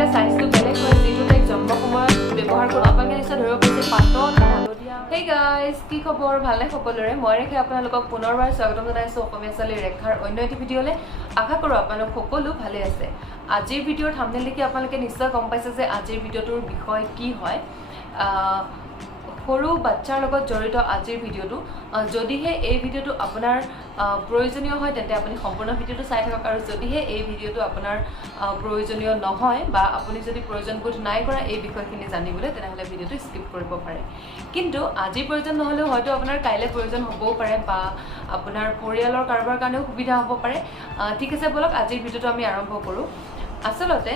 এটা সাইজটো বেলেগ হয় যেটো তাইক জন্ম সময়ত ব্যৱহাৰ কৰোঁ আপোনালোকে নিশ্চয় ধৰিব পাৰিছে পাতল হালধীয়া। হেই গাইজ, কি খবৰ? ভালনে সকলোৰে? মই ৰেখে আপোনালোকক পুনৰবাৰ স্বাগতম জনাইছোঁ অসমীয়া ছোৱালী ৰেখাৰ অন্য এটি ভিডিঅ'লৈ। আশা কৰোঁ আপোনালোক সকলো ভালে আছে। আজিৰ ভিডিঅ'ৰ থাম্বনেইল দেখি আপোনালোকে নিশ্চয় গম পাইছে যে আজিৰ ভিডিঅ'টোৰ বিষয় কি হয়। সৰু বাচ্চাৰ লগত জড়িত আজিৰ ভিডিঅ'টো। যদিহে এই ভিডিঅ'টো আপোনাৰ প্ৰয়োজনীয় হয় তেন্তে আপুনি সম্পূৰ্ণ ভিডিঅ'টো চাই থাকক, আৰু যদিহে এই ভিডিঅ'টো আপোনাৰ প্ৰয়োজনীয় নহয় বা আপুনি যদি প্ৰয়োজনবোধ নাই কৰা এই বিষয়খিনি জানিবলৈ, তেনেহ'লে ভিডিঅ'টো স্কিপ কৰিব পাৰে। কিন্তু আজি প্ৰয়োজন নহ'লেও হয়তো আপোনাৰ কাইলৈ প্ৰয়োজন হ'বও পাৰে বা আপোনাৰ পৰিয়ালৰ কাৰোবাৰ কাৰণেও সুবিধা হ'ব পাৰে। ঠিক আছে, বলক আজিৰ ভিডিঅ'টো আমি আৰম্ভ কৰোঁ। আচলতে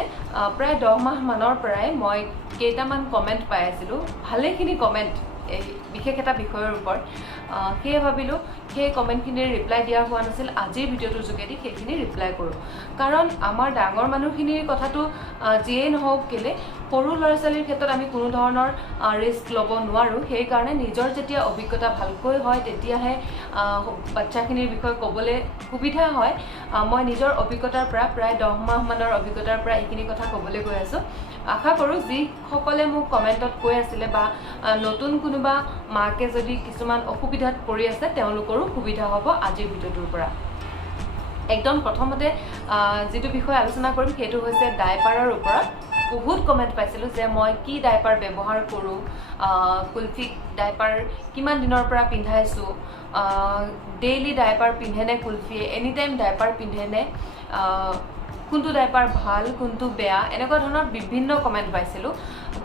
প্ৰায় 10 মাহ মানৰ পৰাই মই কেইটামান কমেণ্ট পাই আছিলোঁ, ভালেখিনি কমেণ্ট এই বিশেষ এটা বিষয়ৰ ওপৰত। সেয়ে ভাবিলোঁ সেই কমেণ্টখিনিৰ ৰিপ্লাই দিয়া হোৱা নাছিল, আজিৰ ভিডিঅ'টোৰ যোগেদি সেইখিনি ৰিপ্লাই কৰোঁ। কাৰণ আমাৰ ডাঙৰ মানুহখিনিৰ কথাটো যিয়েই নহওক কেলে, সৰু ল'ৰা ছোৱালীৰ ক্ষেত্ৰত আমি কোনো ধৰণৰ ৰিস্ক ল'ব নোৱাৰোঁ। সেইকাৰণে নিজৰ যেতিয়া অভিজ্ঞতা ভালকৈ হয় তেতিয়াহে বাচ্চাখিনিৰ বিষয়ে ক'বলৈ সুবিধা হয়। মই নিজৰ অভিজ্ঞতাৰ পৰা প্ৰায় 10 মাহ মানৰ অভিজ্ঞতাৰ পৰা এইখিনি কথা ক'বলৈ গৈ আছোঁ। আশা কৰোঁ যিসকলে মোক কমেণ্টত কৈ আছিলে বা নতুন কোনোবা মাকে যদি কিছুমান অসুবিধাত পৰি আছে তেওঁলোকৰো সুবিধা হ'ব আজিৰ ভিডিঅ'টোৰ পৰা। একদম প্ৰথমতে যিটো বিষয় আলোচনা কৰিম সেইটো হৈছে ডাইপাৰৰ ওপৰত। বহুত কমেণ্ট পাইছিলোঁ যে মই কি ডাইপাৰ ব্যৱহাৰ কৰোঁ, কুলফিক ডাইপাৰ কিমান দিনৰ পৰা পিন্ধাইছোঁ, ডেইলি ডাইপাৰ পিন্ধেনে কুলফিয়ে, এনি টাইম ডাইপাৰ পিন্ধেনে, কোনটো ডাইপাৰ ভাল কোনটো বেয়া, এনেকুৱা ধৰণৰ বিভিন্ন কমেণ্ট পাইছিলোঁ।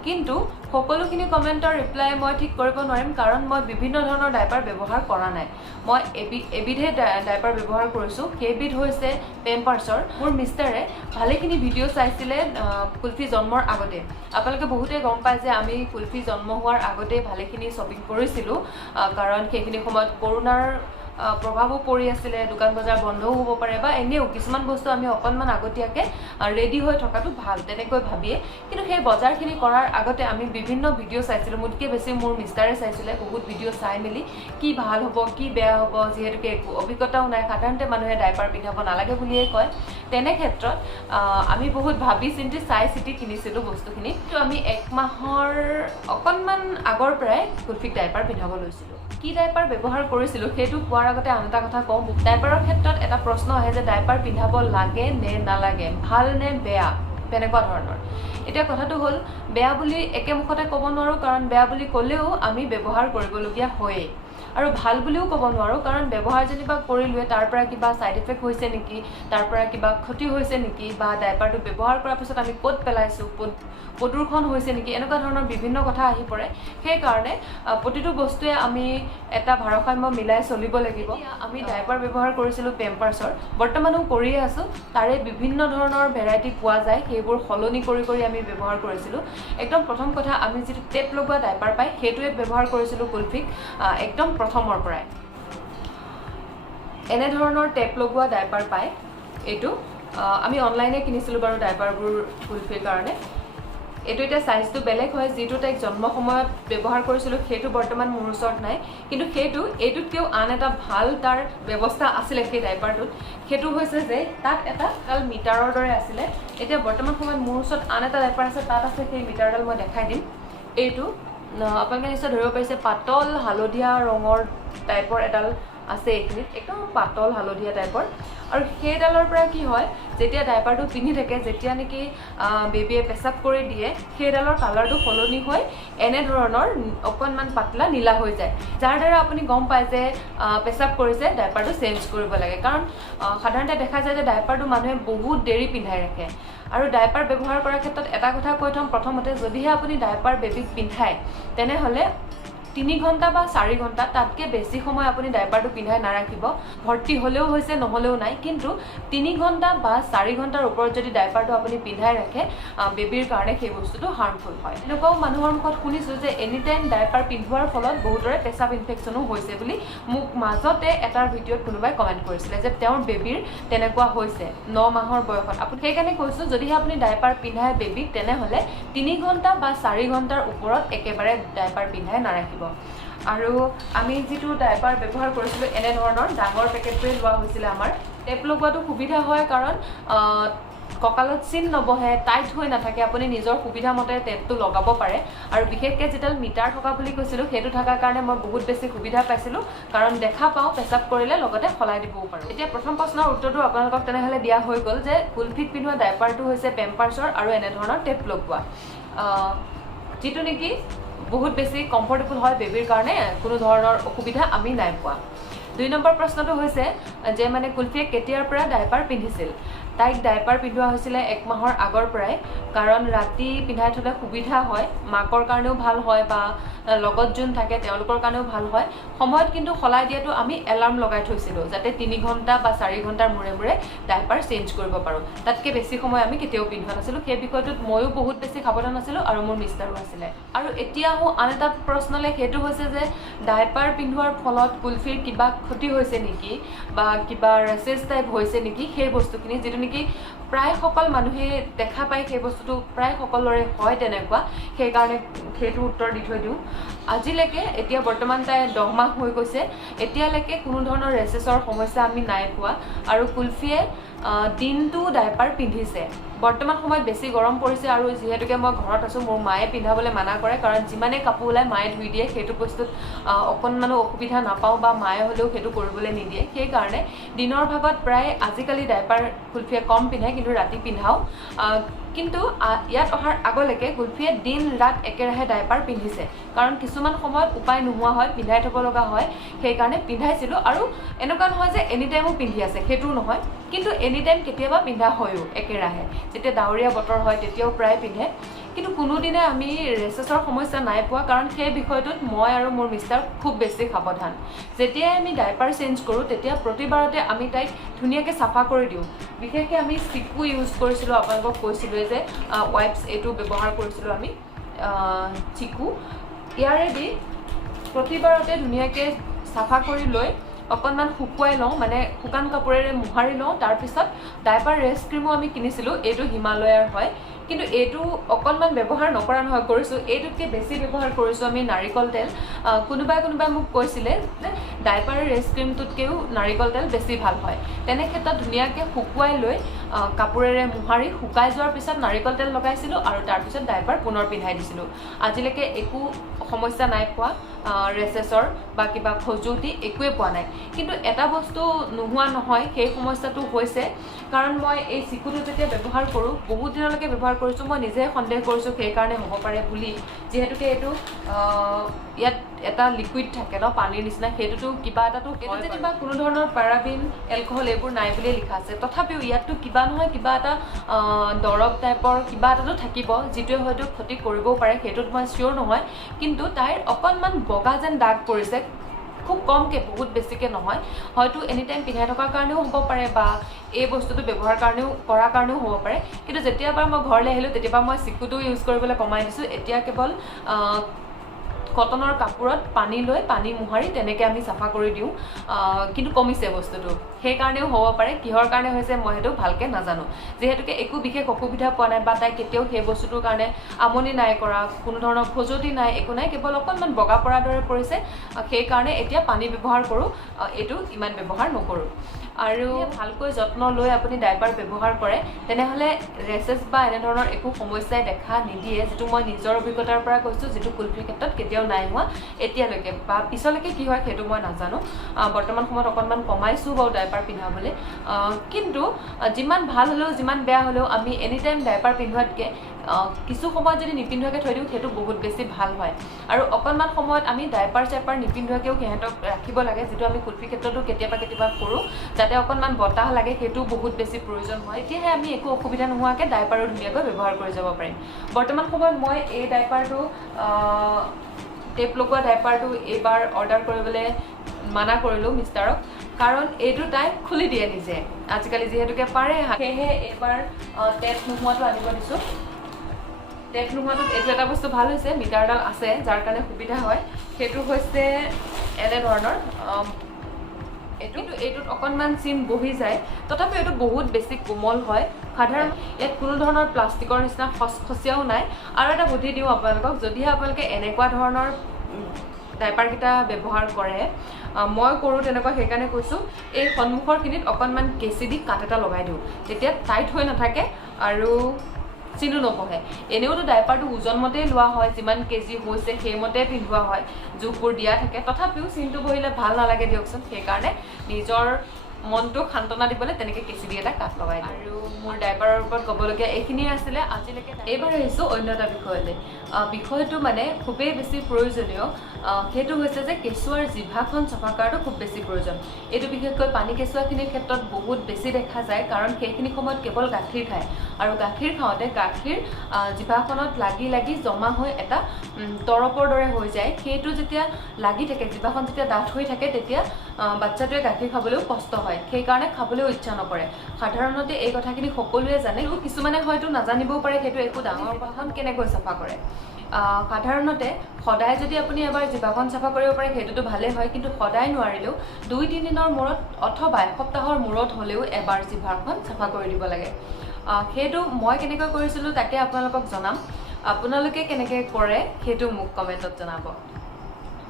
কিন্তু সকলোখিনি কমেণ্টৰ ৰিপ্লাই মই ঠিক কৰিব নোৱাৰিম, কাৰণ মই বিভিন্ন ধৰণৰ ডাইপাৰ ব্যৱহাৰ কৰা নাই। মই এবিধে ডাইপাৰ ব্যৱহাৰ কৰিছোঁ, সেইবিধ হৈছে পেম্পাৰ্ছৰ। মোৰ মিষ্টাৰে ভালেখিনি ভিডিঅ' চাইছিলে কুলফি জন্মৰ আগতে। আপোনালোকে বহুতেই গম পায় যে আমি কুলফি জন্ম হোৱাৰ আগতেই ভালেখিনি শ্বপিং কৰিছিলোঁ, কাৰণ সেইখিনি সময়ত কৰোণাৰ প্ৰভাৱো পৰি আছিলে, দোকান বজাৰ বন্ধও হ'ব পাৰে বা এনেও কিছুমান বস্তু আমি অকণমান আগতীয়াকৈ ৰেডি হৈ থকাটো ভাল তেনেকৈ ভাবিয়ে। কিন্তু সেই বজাৰখিনি কৰাৰ আগতে আমি বিভিন্ন ভিডিঅ' চাইছিলোঁ, মোতকৈ বেছি মোৰ মিষ্টাৰে চাইছিলে। বহুত ভিডিঅ' চাই মেলি কি ভাল হ'ব কি বেয়া হ'ব, যিহেতুকে একো অভিজ্ঞতাও নাই, সাধাৰণতে মানুহে ডাইপাৰ পিন্ধাব নালাগে বুলিয়েই কয়। তেনে ক্ষেত্ৰত আমি বহুত ভাবি চিন্তি চাই চিতি কিনিছিলোঁ বস্তুখিনি। তো আমি 1 মাহৰ অকণমান আগৰ পৰাই কুলফিক ডাইপাৰ পিন্ধাব লৈছিলোঁ। কি ডাইপাৰ ব্যৱহাৰ কৰিছিলোঁ সেইটো কোৱাৰ আগতে আন এটা কথা কওঁ। ডাইপাৰৰ ক্ষেত্ৰত এটা প্ৰশ্ন আহে যে ডাইপাৰ পিন্ধাব লাগে নে নালাগে, ভাল নে বেয়া, তেনেকুৱা ধৰণৰ। এতিয়া কথাটো হ'ল, বেয়া বুলি একেমুখতে ক'ব নোৱাৰোঁ, কাৰণ বেয়া বুলি ক'লেও আমি ব্যৱহাৰ কৰিবলগীয়া হয়েই, আৰু ভাল বুলিও ক'ব নোৱাৰোঁ, কাৰণ ব্যৱহাৰ যেনিবা কৰিলোৱে তাৰ পৰা কিবা ছাইড এফেক্ট হৈছে নেকি, তাৰ পৰা কিবা ক্ষতি হৈছে নেকি, বা ডাইপাৰটো ব্যৱহাৰ কৰাৰ পিছত আমি ক'ত পেলাইছোঁ, প্ৰদূষণ হৈছে নেকি, এনেকুৱা ধৰণৰ বিভিন্ন কথা আহি পৰে। সেইকাৰণে প্ৰতিটো বস্তুৱে আমি এটা ভাৰসাম্য মিলাই চলিব লাগিব। আমি ডাইপাৰ ব্যৱহাৰ কৰিছিলোঁ পেম্পাৰ্ছৰ, বৰ্তমানো কৰিয়ে আছোঁ। তাৰে বিভিন্ন ধৰণৰ ভেৰাইটি পোৱা যায়, সেইবোৰ সলনি কৰি কৰি আমি ব্যৱহাৰ কৰিছিলোঁ। একদম প্ৰথম কথা, আমি যিটো টেপ লগোৱা ডাইপাৰ পায় সেইটোৱে ব্যৱহাৰ কৰিছিলোঁ কুলফিক একদম প্ৰথমৰ পৰাই। এনেধৰণৰ টেপ লগোৱা ডাইপাৰ পায়, এইটো আমি অনলাইনে কিনিছিলোঁ বাৰু ডাইপাৰবোৰ কুলফিৰ কাৰণে। এইটো এতিয়া চাইজটো বেলেগ হয়, যিটো তাইক জন্ম সময়ত ব্যৱহাৰ কৰিছিলোঁ সেইটো বৰ্তমান মোৰ ওচৰত নাই। কিন্তু এইটোতকৈও আন এটা ভাল তাৰ ব্যৱস্থা আছিলে সেই ডাইপাৰটোত। সেইটো হৈছে যে তাত এটা মিটাৰৰ দৰে আছিলে। এতিয়া বৰ্তমান সময়ত মোৰ ওচৰত আন এটা ডাইপাৰ আছে, তাত আছে সেই মিটাৰডাল, মই দেখাই দিম। এইটো আপোনালোকে নিশ্চয় ধৰিব পাৰিছে, পাতল হালধীয়া ৰঙৰ টাইপৰ এডাল আছে এইখিনিত, একদম পাতল হালধীয়া টাইপৰ। আৰু সেইডালৰ পৰা কি হয়, যেতিয়া ডাইপাৰটো পিন্ধি থাকে, যেতিয়া নেকি বেবীয়ে পেচাব কৰি দিয়ে, সেইডালৰ কালাৰটো সলনি হৈ এনেধৰণৰ অকণমান পাতলা নীলা হৈ যায়, যাৰ দ্বাৰা আপুনি গম পায় যে পেচাব কৰিছে, ডাইপাৰটো চেঞ্জ কৰিব লাগে। কাৰণ সাধাৰণতে দেখা যায় যে ডাইপাৰটো মানুহে বহুত দেৰি পিন্ধাই ৰাখে। আৰু ডাইপাৰ ব্যৱহাৰ কৰাৰ ক্ষেত্ৰত এটা কথা কৈ থ'ম, প্ৰথমতে যদিহে আপুনি ডাইপাৰ বেবীক পিন্ধায় তেনেহ'লে 3 ঘণ্টা বা 4 ঘণ্টা তাতকৈ বেছি সময় আপুনি ডাইপাৰটো পিন্ধাই নাৰাখিব। ভৰ্তি হ'লেও হৈছে নহ'লেও নাই, কিন্তু 3 ঘণ্টা বা 4 ঘণ্টাৰ ওপৰত যদি ডাইপাৰটো আপুনি পিন্ধাই ৰাখে, বেবীৰ কাৰণে সেই বস্তুটো হাৰ্মফুল হয়। এনেকুৱাও মানুহৰ মুখত শুনিছোঁ যে এনি টাইম ডাইপাৰ পিন্ধোৱাৰ ফলত বহুতৰে পেচাব ইনফেকশ্যনো হৈছে বুলি মোক মাজতে এটাৰ ভিডিঅ'ত কোনোবাই কমেণ্ট কৰিছিলে যে তেওঁৰ বেবীৰ তেনেকুৱা হৈছে 9 মাহৰ বয়সত। আপুনি সেইকাৰণে কৈছোঁ, যদিহে আপুনি ডাইপাৰ পিন্ধাই বেবীক তেনেহ'লে 3 ঘণ্টা বা 4 ঘণ্টাৰ ওপৰত একেবাৰে ডাইপাৰ পিন্ধাই নাৰাখিব। আৰু আমি যিটো ডাইপাৰ ব্যৱহাৰ কৰিছিলোঁ এনেধৰণৰ ডাঙৰ পেকেটটোৱে লোৱা হৈছিলে আমাৰ। টেপ লগোৱাটো সুবিধা হয়, কাৰণ কঁকালত চিন নবহে, টাইট হৈ নাথাকে, আপুনি নিজৰ সুবিধা মতে টেপটো লগাব পাৰে। আৰু বিশেষকৈ যিডাল মিটাৰ থকা বুলি কৈছিলোঁ সেইটো থকাৰ কাৰণে মই বহুত বেছি সুবিধা পাইছিলোঁ, কাৰণ দেখা পাওঁ পেচাব কৰিলে লগতে সলাই দিবও পাৰোঁ। এতিয়া প্ৰথম প্ৰশ্নৰ উত্তৰটো আপোনালোকক তেনেহ'লে দিয়া হৈ গ'ল যে কুলফিত পিন্ধোৱা ডাইপাৰটো হৈছে পেম্পাৰ্ছৰ আৰু এনেধৰণৰ টেপ লগোৱা, যিটো নেকি বহুত বেছি কমফৰ্টেবল হয় বেবীৰ কাৰণে, কোনো ধৰণৰ অসুবিধা আমি নাই পোৱা। 2 নম্বৰ প্ৰশ্নটো হৈছে যে মানে কুলফিয়ে কেতিয়াৰ পৰা ডাইপাৰ পিন্ধিছিল। তাইক ডাইপাৰ পিন্ধোৱা হৈছিলে 1 মাহৰ আগৰ পৰাই, কাৰণ ৰাতি পিন্ধাই থ'লে সুবিধা হয়, মাকৰ কাৰণেও ভাল হয় বা লগত যোন থাকে তেওঁলোকৰ কাৰণেও ভাল হয়। সময়ত কিন্তু সলাই দিয়াটো আমি এলাৰ্ম লগাই থৈছিলোঁ, যাতে 3 ঘণ্টা বা 4 ঘণ্টাৰ মূৰে মূৰে ডাইপাৰ চেঞ্জ কৰিব পাৰোঁ। তাতকৈ বেছি সময় আমি কেতিয়াও পিন্ধোৱা নাছিলোঁ। সেই বিষয়টোত ময়ো বহুত বেছি সাৱধান আছিলোঁ আৰু মোৰ মিষ্টাৰো আছিলে। আৰু এতিয়া আহোঁ আন এটা প্ৰশ্নলৈ, সেইটো হৈছে যে ডাইপাৰ পিন্ধোৱাৰ ফলত কুলফিৰ কিবা ক্ষতি হৈছে নেকি বা কিবা ৰেচেছ টাইপ হৈছে নেকি, সেই বস্তুখিনি যিটো নেকি প্ৰায় সকল মানুহে দেখা পায়, সেই বস্তুটো প্ৰায় সকলোৰে হয় তেনেকুৱা, সেইকাৰণে সেইটো উত্তৰ দি থৈ দিওঁ। আজিলৈকে এতিয়া বৰ্তমান তাই 10 মাহ হৈ গৈছে, এতিয়ালৈকে কোনো ধৰণৰ ৰেচেছৰ সমস্যা আমি নাই পোৱা। আৰু কুলফিয়ে দিনটো ডাইপাৰ পিন্ধিছে। বৰ্তমান সময়ত বেছি গৰম পৰিছে আৰু যিহেতুকে মই ঘৰত আছোঁ, মোৰ মায়ে পিন্ধাবলৈ মানা কৰে, কাৰণ যিমানেই কাপোৰ ওলাই মায়ে ধুই দিয়ে, সেইটো বস্তুত অকণমানো অসুবিধা নাপাওঁ বা মায়ে হ'লেও সেইটো কৰিবলৈ নিদিয়ে। সেইকাৰণে দিনৰ ভাগত প্ৰায় আজিকালি ডাইপাৰ কুলফিয়ে কম পিন্ধে, কিন্তু ৰাতি পিন্ধাওঁ। কিন্তু ইয়াত অহাৰ আগলৈকে কুলফিয়ে দিন ৰাত একেৰাহে ডাইপাৰ পিন্ধিছে, কাৰণ কিছুমান সময়ত উপায় নোহোৱা হয়, পিন্ধাই থ'ব লগা হয়, সেইকাৰণে পিন্ধাইছিলোঁ। আৰু এনেকুৱা নহয় যে এনি টাইমো পিন্ধি আছে, সেইটোও নহয়, কিন্তু এনি টাইম কেতিয়াবা পিন্ধা হয়ও একেৰাহে। যেতিয়া ডাৱৰীয়া বতৰ হয় তেতিয়াও প্ৰায় পিন্ধে, কিন্তু কোনোদিনে আমি ৰেচেছৰ সমস্যা নাই পোৱা, কাৰণ সেই বিষয়টোত মই আৰু মোৰ মিষ্টাৰ খুব বেছি সাৱধান। যেতিয়াই আমি ডাইপাৰ চেঞ্জ কৰোঁ তেতিয়া প্ৰতিবাৰতে আমি তাইক ধুনীয়াকৈ চাফা কৰি দিওঁ। বিশেষকৈ আমি চিকু ইউজ কৰিছিলোঁ, আপোনালোকক কৈছিলোঁৱে যে ৱাইপছ এইটো ব্যৱহাৰ কৰিছিলোঁ আমি, চিকু। ইয়াৰেদি প্ৰতিবাৰতে ধুনীয়াকৈ চাফা কৰি লৈ অকণমান শুকুৱাই লওঁ, মানে শুকান কাপোৰেৰে মোহাৰি লওঁ। তাৰপিছত ডাইপাৰ ৰেষ্ট ক্ৰীমো আমি কিনিছিলোঁ, এইটো হিমালয়াৰ হয়, কিন্তু এইটো অকণমান ব্যৱহাৰ নকৰা নহয়, কৰিছোঁ। এইটোতকৈ বেছি ব্যৱহাৰ কৰিছোঁ আমি নাৰিকল তেল। কোনোবাই মোক কৈছিলে যে ডাইপাৰ ৰেষ্ট ক্ৰীমটোতকৈও নাৰিকল তেল বেছি ভাল হয়। তেনে ক্ষেত্ৰত ধুনীয়াকৈ শুকুৱাই লৈ কাপোৰেৰে মোহাৰি শুকাই যোৱাৰ পিছত নাৰিকল তেল লগাইছিলোঁ আৰু তাৰপিছত ডাইপাৰ পুনৰ পিন্ধাই দিছিলোঁ। আজিলৈকে একো সমস্যা নাই পোৱা, ৰেচেছৰ বা কিবা খজুৱতি একোৱে পোৱা নাই। কিন্তু এটা বস্তু নোহোৱা নহয়, সেই সমস্যাটো হৈছে কাৰণ মই এই চিকুটো যেতিয়া ব্যৱহাৰ কৰোঁ, বহুত দিনলৈকে ব্যৱহাৰ কৰিছোঁ, মই নিজে সন্দেহ কৰিছোঁ সেইকাৰণে হ'ব পাৰে বুলি, যিহেতুকে এইটো ইয়াত এটা লিকুইড থাকে ন, পানীৰ নিচিনা, সেইটোতো কিবা এটাতো, এইটো যেনিবা কোনো ধৰণৰ পেৰাবিন এলকহল এইবোৰ নাই বুলিয়ে লিখা আছে, তথাপিও ইয়াততো কিবা নহয় কিবা এটা দৰৱ টাইপৰ কিবা এটাতো থাকিব, যিটোৱে হয়তো ক্ষতি কৰিবও পাৰে, সেইটোত মই চিয়'ৰ নহয়। কিন্তু তাইৰ অকণমান বগা যেন দাগ পৰিছে, খুব কমকৈ, বহুত বেছিকৈ নহয়। হয়তো এনি টাইম পিন্ধাই থকাৰ কাৰণেও হ'ব পাৰে বা এই বস্তুটো ব্যৱহাৰ কৰাৰ কাৰণেও হ'ব পাৰে। কিন্তু যেতিয়াৰ পৰা মই ঘৰলৈ আহিলোঁ তেতিয়াৰ মই চিকুটো ইউজ কৰিবলৈ কমাই দিছোঁ। এতিয়া কেৱল কটনৰ কাপোৰত পানী লৈ পানী মোহাৰি তেনেকৈ আমি চাফা কৰি দিওঁ, কিন্তু কমিছে বস্তুটো। সেইকাৰণেও হ'ব পাৰে, কিহৰ কাৰণে হৈছে মই সেইটো ভালকৈ নাজানো। যিহেতুকে একো বিশেষ অসুবিধা পোৱা নাই বা তাই কেতিয়াও সেই বস্তুটোৰ কাৰণে আমনি নাই কৰা, কোনো ধৰণৰ খজুৱতি নাই, একো নাই, কেৱল অকণমান বগা পৰাৰ দৰে পৰিছে, সেইকাৰণে এতিয়া পানী ব্যৱহাৰ কৰোঁ, এইটো ইমান ব্যৱহাৰ নকৰোঁ। আৰু ভালকৈ যত্ন লৈ আপুনি ডাইপাৰ ব্যৱহাৰ কৰে তেনেহ'লে ৰেচেছ বা এনেধৰণৰ একো সমস্যাই দেখা নিদিয়ে, যিটো মই নিজৰ অভিজ্ঞতাৰ পৰা কৈছোঁ, যিটো কুলফিৰ ক্ষেত্ৰত কেতিয়াও নাই হোৱা এতিয়ালৈকে, বা পিছলৈকে কি হয় সেইটো মই নাজানো। বৰ্তমান সময়ত অকণমান কমাইছোঁ বাৰু ডাইপাৰ পিন্ধাবলৈ, কিন্তু যিমান ভাল হ'লেও যিমান বেয়া হ'লেও আমি এনি টাইম ডাইপাৰ পিন্ধোৱাতকৈ কিছু সময়ত যদি নিপিন্ধোৱাকৈ থৈ দিওঁ সেইটো বহুত বেছি ভাল হয়। আৰু অকণমান সময়ত আমি ডাইপাৰ চাইপাৰ নিপিন্ধোৱাকৈও সিহঁতক ৰাখিব লাগে, যিটো আমি কুলফিৰ ক্ষেত্ৰতো কেতিয়াবা কৰোঁ, যাতে অকণমান বতাহ লাগে, সেইটো বহুত বেছি প্ৰয়োজন হয়। তেতিয়াহে আমি একো অসুবিধা নোহোৱাকৈ ডাইপাৰো ধুনীয়াকৈ ব্যৱহাৰ কৰি যাব পাৰিম। বৰ্তমান সময়ত মই এই ডাইপাৰটো, টেপ লগোৱা ডাইপাৰটো এইবাৰ অৰ্ডাৰ কৰিবলৈ মানা কৰিলোঁ মিষ্টাৰক, কাৰণ এইটো তাই খুলি দিয়ে নিজে আজিকালি, যিহেতুকে পাৰে, সেয়েহে এইবাৰ টেপ নোহোৱাটো আনিব দিছোঁ। টেপ নোহোৱাটোত এইটো এটা বস্তু ভাল হৈছে, মিটাৰডাল আছে যাৰ কাৰণে সুবিধা হয়, সেইটো হৈছে এনেধৰণৰ। এইটোত অকণমান চিন বহি যায়, তথাপিও এইটো বহুত বেছি কোমল হয়। সাধাৰণ ইয়াত কোনো ধৰণৰ প্লাষ্টিকৰ নিচিনা খচখচীয়াও নাই। আৰু এটা বুদ্ধি দিওঁ আপোনালোকক, যদিহে আপোনালোকে এনেকুৱা ধৰণৰ ডাইপাৰকেইটা ব্যৱহাৰ কৰে, মই কৰোঁ তেনেকুৱা, সেইকাৰণে কৈছোঁ, এই সন্মুখৰখিনিত অকণমান কেঁচি দি কাট এটা লগাই দিওঁ, তেতিয়া টাইট হৈ নাথাকে আৰু চিনো নপঢ়ে এনেওতো ডাইপাৰটো ওজন মতেই লোৱা হয় যিমান কেজি হৈছে সেইমতে পিন্ধোৱা হয় জোখবোৰ দিয়া থাকে তথাপিও চিনটো বহিলে ভাল নালাগে দিয়কচোন সেইকাৰণে নিজৰ মনটো সান্তনা দিবলৈ তেনেকৈ কেঁচি এটা কাট লগাই আৰু মোৰ ডাইপাৰৰ ওপৰত ক'বলগীয়া এইখিনিয়ে আছিলে আজিলৈকে এইবাৰ আহিছোঁ অন্য এটা বিষয়লৈ বিষয়টো মানে খুবেই বেছি প্ৰয়োজনীয় সেইটো হৈছে যে কেঁচুৱাৰ জিভাখন চফা কৰাটো খুব বেছি প্ৰয়োজন এইটো বিশেষকৈ পানী কেঁচুৱাখিনিৰ ক্ষেত্ৰত বহুত বেছি দেখা যায় কাৰণ সেইখিনি সময়ত কেৱল গাখীৰ খায় আৰু গাখীৰ খাওঁতে গাখীৰ জিভাখনত লাগি লাগি জমা হৈ এটা তৰপৰ দৰে হৈ যায় সেইটো যেতিয়া লাগি থাকে জিভাখন যেতিয়া ডাঠ হৈ থাকে তেতিয়া বাচ্চাটোৱে গাখীৰ খাবলৈও কষ্ট হয় সেইকাৰণে খাবলৈও ইচ্ছা নকৰে সাধাৰণতে এই কথাখিনি সকলোৱে জানে কিছুমানে হয়তো নাজানিবও পাৰে সেইটো একো ডাঙৰ কথা কেনেকৈ চাফা কৰে সাধাৰণতে সদায় যদি আপুনি এবাৰ জিভাখন চাফা কৰিব পাৰে সেইটোতো ভালেই হয় কিন্তু সদায় নোৱাৰিলেও 2-3 দিনৰ মূৰত অথবা এসপ্তাহৰ মূৰত হ'লেও এবাৰ জিভাখন চাফা কৰি দিব লাগে সেইটো মই কেনেকৈ কৰিছিলোঁ তাকে আপোনালোকক জনাম আপোনালোকে কেনেকৈ কৰে সেইটো মোক কমেণ্টত জনাব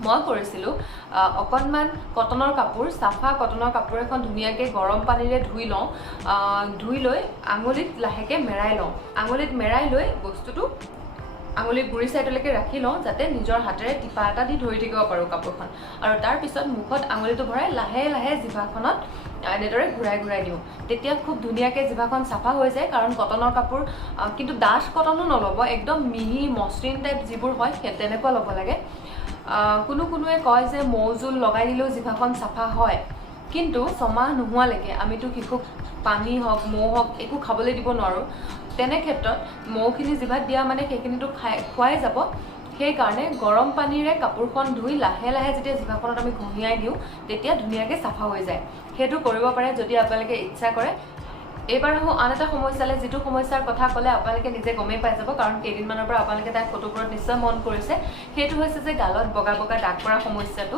মই কৰিছিলোঁ অকণমান কটনৰ কাপোৰ চাফা কটনৰ কাপোৰ এখন ধুনীয়াকৈ গৰম পানীৰে ধুই লৈ আঙুলিত লাহেকৈ মেৰাই লওঁ আঙুলিত মেৰাই লৈ বস্তুটো আঙুলি গুৰি চাইডলৈকে ৰাখি লওঁ যাতে নিজৰ হাতেৰে টিপা এটা দি ধৰি থাকিব পাৰোঁ কাপোৰখন আৰু তাৰপিছত মুখত আঙুলিটো ভৰাই লাহে লাহে জিভাখনত এনেদৰে ঘূৰাই ঘূৰাই দিওঁ তেতিয়া খুব ধুনীয়াকৈ জিভাখন চাফা হৈ যায় কাৰণ কটনৰ কাপোৰ কিন্তু ডাঠ কটনো নল'ব একদম মিহি মসৃণ টাইপ যিবোৰ হয় সেই তেনেকুৱা ল'ব লাগে কোনোৱে কয় যে মৌজোল লগাই দিলেও জিভাখন চাফা হয় কিন্তু ছমাহ নোহোৱালৈকে আমিতো শিশুক পানী হওক মৌ হওক একো খাবলৈ দিব নোৱাৰোঁ তেনে ক্ষেত্ৰত মৌখিনি জিভাত দিয়া মানে সেইখিনিতো খোৱাই যাব সেইকাৰণে গৰম পানীৰে কাপোৰখন ধুই লাহে লাহে যেতিয়া জিভাখনত আমি ঘঁহিয়াই দিওঁ তেতিয়া ধুনীয়াকৈ চাফা হৈ যায় সেইটো কৰিব পাৰে যদি আপোনালোকে ইচ্ছা কৰে এইবাৰ আন এটা সমস্যালৈ যিটো সমস্যাৰ কথা ক'লে আপোনালোকে নিজে গমেই পাই যাব কাৰণ কেইদিনমানৰ পৰা আপোনালোকে তাইৰ ফটোবোৰত নিশ্চয় মন কৰিছে সেইটো হৈছে যে গালত বগা বগা দাগ পৰা সমস্যাটো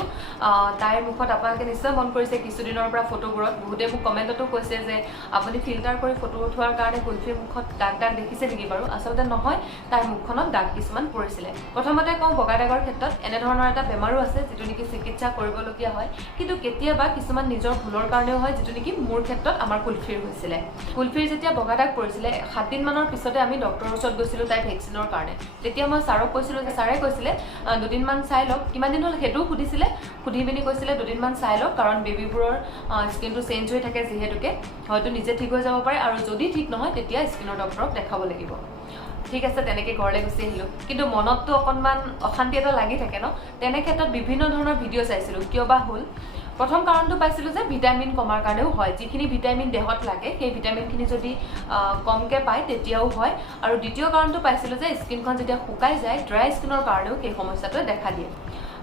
তাইৰ মুখত আপোনালোকে নিশ্চয় মন কৰিছে কিছুদিনৰ পৰা ফটোবোৰত বহুতে মোক কমেণ্টতো কৈছে যে আপুনি ফিল্টাৰ কৰি ফটো উঠোৱাৰ কাৰণে কুলফিৰ মুখত দাগ দেখিছে নেকি বাৰু আচলতে নহয় তাইৰ মুখখনত দাগ কিছুমান পৰিছিলে প্ৰথমতে কওঁ বগা দাগৰ ক্ষেত্ৰত এনেধৰণৰ এটা বেমাৰো আছে যিটো নেকি চিকিৎসা কৰিবলগীয়া হয় কিন্তু কেতিয়াবা কিছুমান নিজৰ ভুলৰ কাৰণেও হয় যিটো নেকি মোৰ ক্ষেত্ৰত আমাৰ কুলফিৰ হৈছিলে কুলফিৰ যেতিয়া বগা দাগ পৰিছিলে 7 দিনমানৰ পিছতে আমি ডক্টৰৰ ওচৰত গৈছিলোঁ তাই ভেকচিনৰ কাৰণে তেতিয়া মই ছাৰক কৈছিলোঁ যে ছাৰে কৈছিলে 2 দিনমান চাই লওক কিমান দিন হ'ল সেইটোও সুধিছিলে সুধি পিনি কৈছিলে 2 দিনমান চাই লওক কাৰণ বেবীবোৰৰ স্কিনটো চেঞ্জ হৈ থাকে যিহেতুকে হয়তো নিজে ঠিক হৈ যাব পাৰে আৰু যদি ঠিক নহয় তেতিয়া স্কিনৰ ডক্টৰক দেখাব লাগিব ঠিক আছে তেনেকৈ ঘৰলৈ গুচি আহিলোঁ কিন্তু মনততো অকণমান অশান্তি এটা লাগি থাকে ন তেনে ক্ষেত্ৰত বিভিন্ন ধৰণৰ ভিডিঅ' চাইছিলোঁ কিয় বা হ'ল প্ৰথম কাৰণটো পাইছিলোঁ যে ভিটামিন কমাৰ কাৰণেও হয় যিখিনি ভিটামিন দেহত লাগে সেই ভিটামিনখিনি যদি কমকৈ পায় তেতিয়াও হয় আৰু দ্বিতীয় কাৰণটো পাইছিলোঁ যে স্কিনখন যেতিয়া শুকাই যায় ড্ৰাই স্কিনৰ কাৰণেও সেই সমস্যাটোৱে দেখা দিয়ে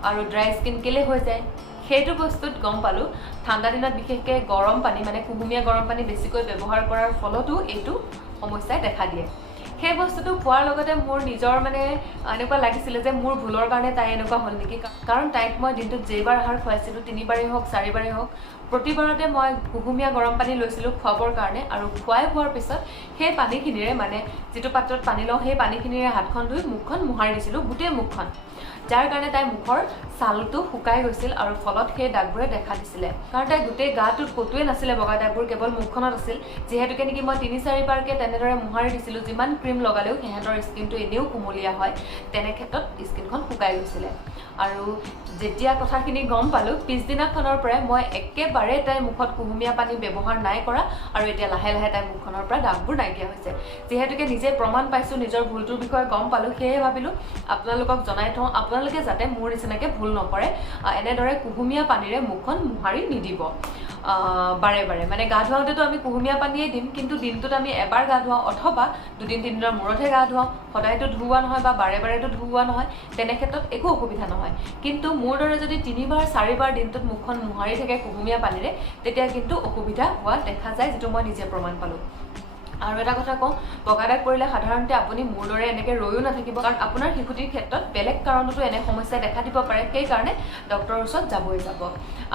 আৰু ড্ৰাই স্কিন কেলে হৈ যায় সেইটো বস্তুত গম পালোঁ ঠাণ্ডা দিনত বিশেষকৈ গৰম পানী মানে কুহুমীয়া গৰম পানী বেছিকৈ ব্যৱহাৰ কৰাৰ ফলতো এইটো সমস্যাই দেখা দিয়ে সেই বস্তুটো পোৱাৰ লগতে মোৰ নিজৰ মানে এনেকুৱা লাগিছিলে যে মোৰ ভুলৰ কাৰণে তাই এনেকুৱা হ'ল নেকি কাৰণ তাইক মই দিনটোত যেইবাৰ আহাৰ খুৱাইছিলোঁ 3বাৰেই হওক 4বাৰেই হওক প্ৰতিবাৰতে মই কুহুমীয়া গৰম পানী লৈছিলোঁ খুৱাবৰ কাৰণে আৰু খুৱাই হোৱাৰ পিছত সেই পানীখিনিৰে মানে যিটো পাত্ৰত পানী লওঁ সেই পানীখিনিৰে হাতখন ধুই মুখখন মোহাৰি দিছিলোঁ গোটেই মুখখন যাৰ কাৰণে তাইৰ মুখৰ ছালটো শুকাই গৈছিল আৰু ফলত সেই দাগবোৰে দেখা দিছিলে কাৰণ তাই গোটেই গাটোত ক'তোৱে নাছিলে বগা দাগবোৰ কেৱল মুখখনত আছিল যিহেতুকে নেকি মই 3-4 বাৰকৈ তেনেদৰে মোহাৰি দিছিলোঁ যিমান ক্ৰীম লগালেও সিহঁতৰ স্কিনটো এনেও কুমলীয়া হয় তেনে ক্ষেত্ৰত স্কিনখন শুকাই গৈছিলে আৰু যেতিয়া কথাখিনি গম পালোঁ পিছদিনাখনৰ পৰাই মই একেবাৰে তাইৰ মুখত কুহুমীয়া পানী ব্যৱহাৰ নাই কৰা আৰু এতিয়া লাহে লাহে তাইৰ মুখখনৰ পৰা দাগবোৰ নাইকিয়া হৈছে যিহেতুকে নিজে প্ৰমাণ পাইছোঁ নিজৰ ভুলটোৰ বিষয়ে গম পালোঁ সেয়ে ভাবিলোঁ আপোনালোকক জনাই থওঁ আপোনালোকে যাতে মোৰ নিচিনাকৈ ভুল নকৰে এনেদৰে কুহুমীয়া পানীৰে মুখখন মোহাৰি নিদিব বাৰে বাৰে মানে গা ধুৱাওঁতেতো আমি কুহুমীয়া পানীয়ে দিম কিন্তু দিনটোত আমি এবাৰ গা ধুৱাওঁ অথবা 2-3 দিনৰ মূৰতহে গা ধুৱাওঁ সদায়তো ধুওৱা নহয় বা বাৰে বাৰেতো ধুওৱা নহয় তেনে ক্ষেত্ৰত একো অসুবিধা নহয় কিন্তু মোৰ দৰে যদি 3-4 দিনটোত মুখখন মোহাৰি থাকে কুহুমীয়া পানীৰে তেতিয়া কিন্তু অসুবিধা হোৱা দেখা যায় যিটো মই নিজে প্ৰমাণ পালোঁ আৰু এটা কথা কওঁ বগা দাগ পৰিলে সাধাৰণতে আপুনি মোৰ দৰে এনেকৈ ৰৈও নাথাকিব কাৰণ আপোনাৰ শিশুটিৰ ক্ষেত্ৰত বেলেগ কাৰণতো এনে সমস্যাই দেখা দিব পাৰে সেইকাৰণে ডক্টৰৰ ওচৰত যাবই যাব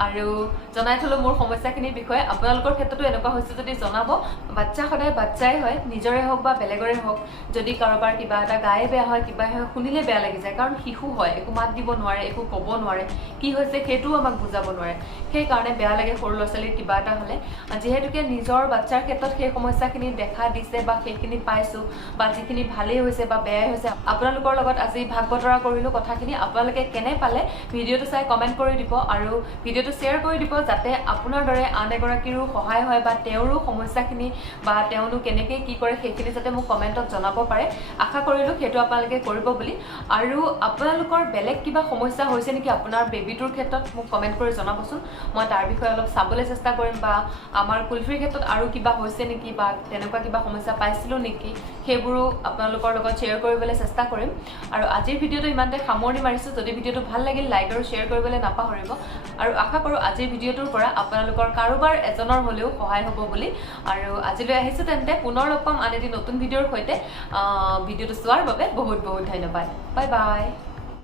আৰু জনাই থ'লোঁ মোৰ সমস্যাখিনিৰ বিষয়ে আপোনালোকৰ ক্ষেত্ৰতো এনেকুৱা হৈছে যদি জনাব বাচ্চা সদায় বাচ্চাই হয় নিজৰে হওক বা বেলেগৰে হওক যদি কাৰোবাৰ কিবা এটা গায়ে বেয়া হয় কিবা হয় শুনিলে বেয়া লাগি যায় কাৰণ শিশু হয় একো মাত দিব নোৱাৰে একো ক'ব নোৱাৰে কি হৈছে সেইটোও আমাক বুজাব নোৱাৰে সেইকাৰণে বেয়া লাগে সৰু ল'ৰা ছোৱালীৰ কিবা এটা হ'লে যিহেতুকে নিজৰ বাচ্চাৰ ক্ষেত্ৰত সেই সমস্যাখিনি দেখা দিছে বা সেইখিনি পাইছোঁ বা যিখিনি ভালেই হৈছে বা বেয়াই হৈছে আপোনালোকৰ লগত আজি ভাগ বতৰা কৰিলোঁ কথাখিনি আপোনালোকে কেনে পালে ভিডিঅ'টো চাই কমেণ্ট কৰি দিব আৰু ভিডিঅ'টো শ্বেয়াৰ কৰি দিব যাতে আপোনাৰ দৰে আন এগৰাকীৰো সহায় হয় বা তেওঁৰো সমস্যাখিনি বা তেওঁনো কেনেকৈ কি কৰে সেইখিনি যাতে মোক কমেণ্টত জনাব পাৰে আশা কৰিলোঁ সেইটো আপোনালোকে কৰিব বুলি আৰু আপোনালোকৰ বেলেগ কিবা সমস্যা হৈছে নেকি আপোনাৰ বেবিটোৰ ক্ষেত্ৰত মোক কমেণ্ট কৰি জনাবচোন মই তাৰ বিষয়ে অলপ চাবলৈ চেষ্টা কৰিম বা আমাৰ কুলফিৰ ক্ষেত্ৰত আৰু কিবা হৈছে নেকি বা তেনেকুৱা কিবা সমস্যা পাইছিলোঁ নেকি সেইবোৰো আপোনালোকৰ লগত শ্বেয়াৰ কৰিবলৈ চেষ্টা কৰিম আৰু আজিৰ ভিডিঅ'টো ইমানতে সামৰণি মাৰিছোঁ যদি ভিডিঅ'টো ভাল লাগিল লাইক আৰু শ্বেয়াৰ কৰিবলৈ নাপাহৰিব আৰু আশা কৰোঁ আজিৰ ভিডিঅ'টোৰ পৰা আপোনালোকৰ কাৰোবাৰ এজনৰ হ'লেও সহায় হ'ব বুলি আৰু আজিলৈ আহিছোঁ তেন্তে পুনৰ লগ পাম আন এটি নতুন ভিডিঅ'ৰ সৈতে ভিডিঅ'টো চোৱাৰ বাবে বহুত বহুত ধন্যবাদ বাই বাই